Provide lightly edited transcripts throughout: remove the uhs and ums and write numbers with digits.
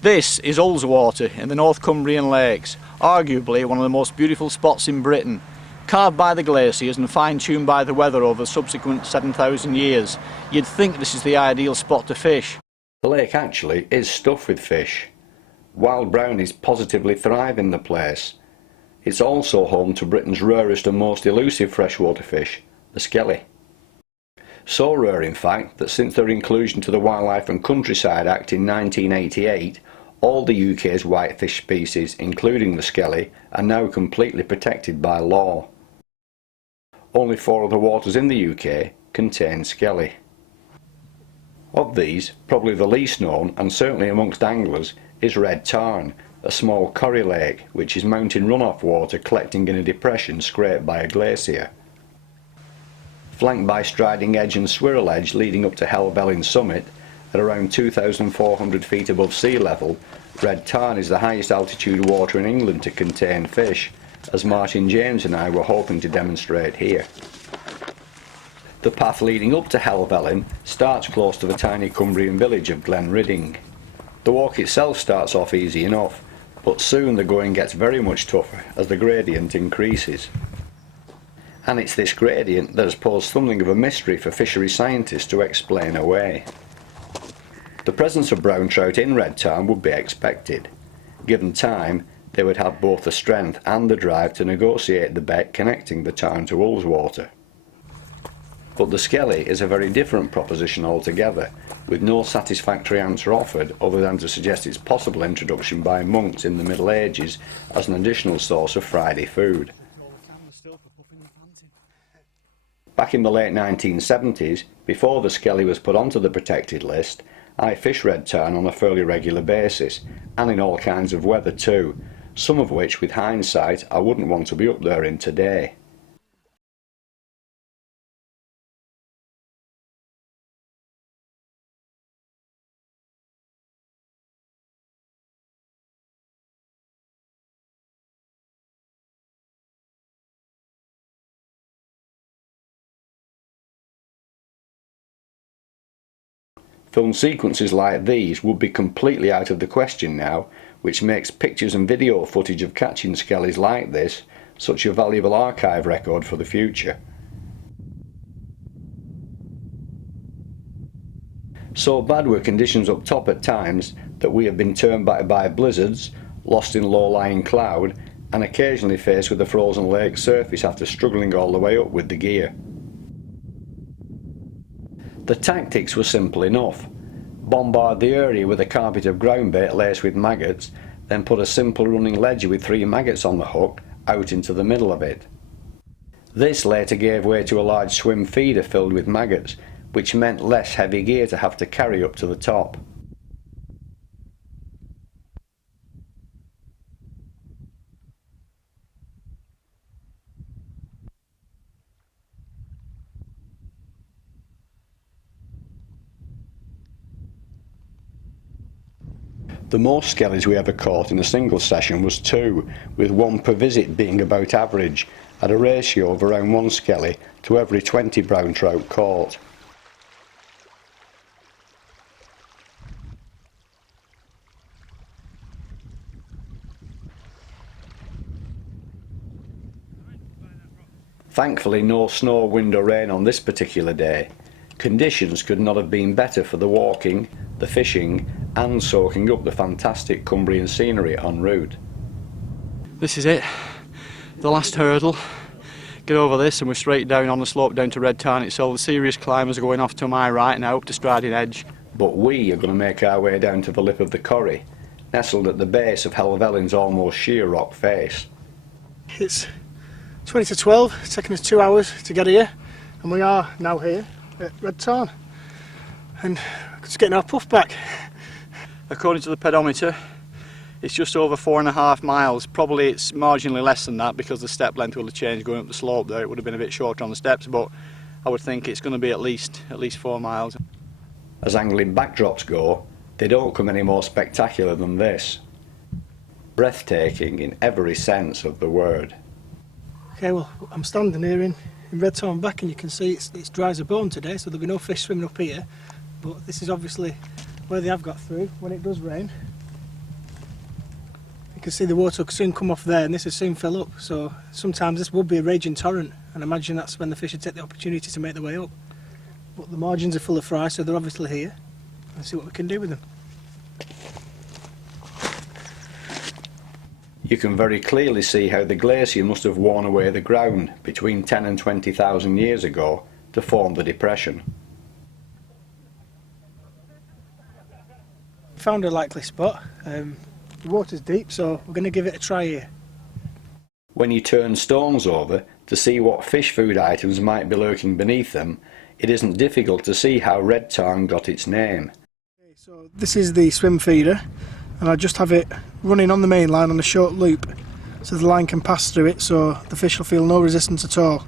This is Ullswater in the North Cumbrian Lakes, arguably one of the most beautiful spots in Britain. Carved by the glaciers and fine-tuned by the weather over the subsequent 7,000 years, you'd think this is the ideal spot to fish. The lake actually is stuffed with fish. Wild brownies positively thrive in the place. It's also home to Britain's rarest and most elusive freshwater fish, the skelly. So rare in fact that since their inclusion to the Wildlife and Countryside Act in 1988, all the UK's whitefish species, including the skelly, are now completely protected by law. Only 4 other waters in the UK contain skelly. Of these, probably the least known, and certainly amongst anglers, is Red Tarn, a small corrie lake which is mountain runoff water collecting in a depression scraped by a glacier. Flanked by Striding Edge and Swirl Edge leading up to Helvellyn summit, at around 2,400 feet above sea level, Red Tarn is the highest altitude water in England to contain fish, as Martin James and I were hoping to demonstrate here. The path leading up to Helvellyn starts close to the tiny Cumbrian village of Glenridding. The walk itself starts off easy enough, but soon the going gets very much tougher as the gradient increases. And it's this gradient that has posed something of a mystery for fishery scientists to explain away. The presence of brown trout in Red Tarn would be expected. Given time, they would have both the strength and the drive to negotiate the bet connecting the Tarn to Ullswater. But the skelly is a very different proposition altogether, with no satisfactory answer offered other than to suggest its possible introduction by monks in the Middle Ages as an additional source of Friday food. Back in the late 1970s, before the skelly was put onto the protected list, I fish Red Tarn on a fairly regular basis, and in all kinds of weather too, some of which with hindsight I wouldn't want to be up there in today. Film sequences like these would be completely out of the question now, which makes pictures and video footage of catching skellies like this such a valuable archive record for the future. So bad were conditions up top at times that we have been turned back by blizzards, lost in low-lying cloud, and occasionally faced with a frozen lake surface after struggling all the way up with the gear. The tactics were simple enough. Bombard the area with a carpet of ground bait laced with maggots, then put a simple running ledger with 3 maggots on the hook out into the middle of it. This later gave way to a large swim feeder filled with maggots, which meant less heavy gear to have to carry up to the top. The most skellies we ever caught in a single session was 2, with 1 per visit being about average, at a ratio of around 1 skelly to every 20 brown trout caught. Thankfully no snow, wind or rain on this particular day. Conditions could not have been better for the walking, the fishing and soaking up the fantastic Cumbrian scenery en route. This is it, the last hurdle. Get over this and we're straight down on the slope down to Red Tarn itself. The serious climbers are going off to my right now up to Striding Edge. But we are going to make our way down to the lip of the corrie, nestled at the base of Helvellyn's almost sheer rock face. It's 20 to 12, it's taken us 2 hours to get here, and we are now here at Red Tarn, and just getting our puff back. According to the pedometer, it's just over 4.5 miles. Probably it's marginally less than that because the step length will have changed going up the slope there. It would have been a bit shorter on the steps, but I would think it's going to be at least 4 miles. As angling backdrops go, they don't come any more spectacular than this. Breathtaking in every sense of the word. Okay, well, I'm standing here in Red Tarn back, and you can see it's dry as a bone today, so there'll be no fish swimming up here, but this is obviously where they have got through when it does rain. can see the water will soon come off there and this will soon fill up, so sometimes this would be a raging torrent, and I imagine that's when the fish would take the opportunity to make their way up. But the margins are full of fry, so they're obviously here. Let's see what we can do with them. You can very clearly see how the glacier must have worn away the ground between 10 and 20,000 years ago to form the depression. Found a likely spot. The water's deep, so we're going to give it a try here. When you turn stones over to see what fish food items might be lurking beneath them, it isn't difficult to see how Red Tarn got its name. Okay, so this is the swim feeder, and I just have it running on the main line on a short loop so the line can pass through it, so the fish will feel no resistance at all.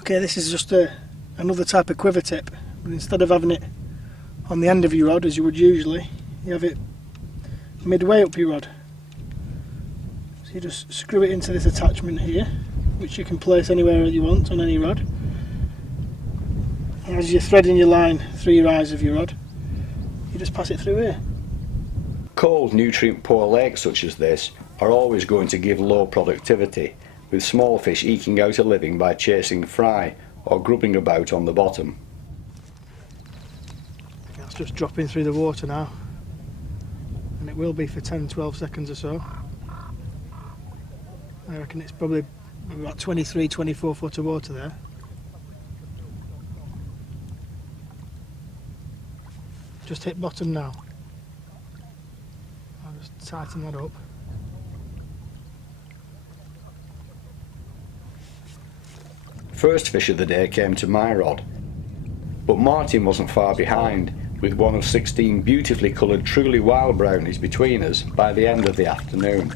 Okay, this is just another type of quiver tip, but instead of having it on the end of your rod as you would usually, you have it midway up your rod. So you just screw it into this attachment here, which you can place anywhere you want on any rod. And as you're threading your line through your eyes of your rod, you just pass it through here. Cold, nutrient-poor lakes such as this are always going to give low productivity, with small fish eking out a living by chasing fry or grubbing about on the bottom. That's just dropping through the water now, and it will be for 10-12 seconds or so. I reckon it's probably about 23-24 foot of water there. Just hit bottom now. I'll just tighten that up. First fish of the day came to my rod, but Martin wasn't far behind, with one of 16 beautifully coloured truly wild brownies between us by the end of the afternoon.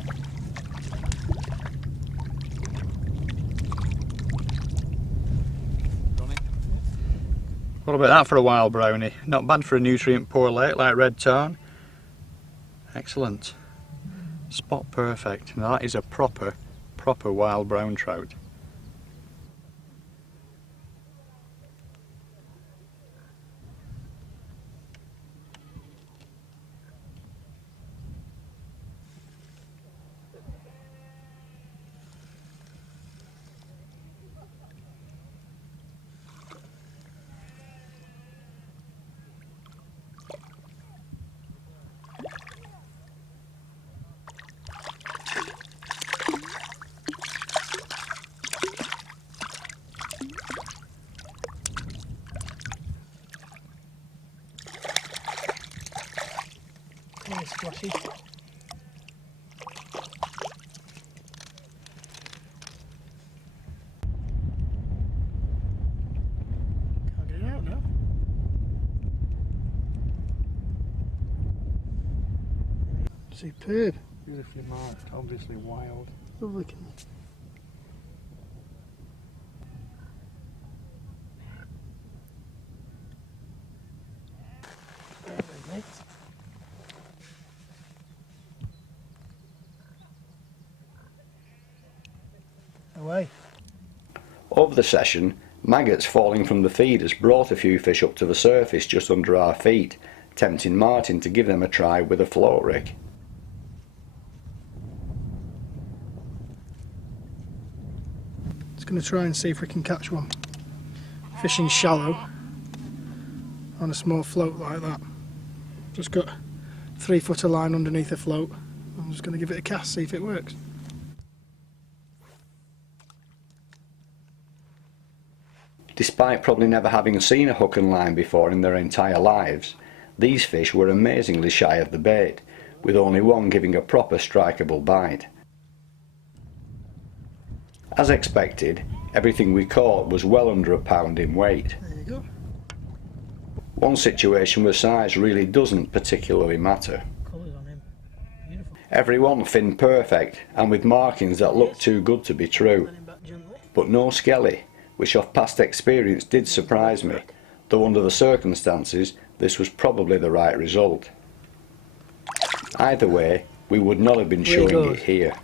What about that for a wild brownie? Not bad for a nutrient poor lake like Red Tarn. Excellent. Spot perfect. Now that is a proper wild brown trout. Nice splashy. Can't get it out now. Superb. Beautifully marked, obviously wild. Lovely. Away. Over the session, maggots falling from the feeders brought a few fish up to the surface just under our feet, tempting Martin to give them a try with a float rig. Just going to try and see if we can catch one. Fishing shallow on a small float like that. Just got 3 foot of line underneath the float. I'm just going to give it a cast, see if it works. Despite probably never having seen a hook and line before in their entire lives, these fish were amazingly shy of the bait, with only one giving a proper strikeable bite. As expected, everything we caught was well under a pound in weight. There you go. One situation where size really doesn't particularly matter. Colours on him. Beautiful. Every one fin perfect and with markings that look too good to be true. Let him back gently. But no skelly, which off past experience did surprise me, though under the circumstances this was probably the right result. Either way, we would not have been showing it here.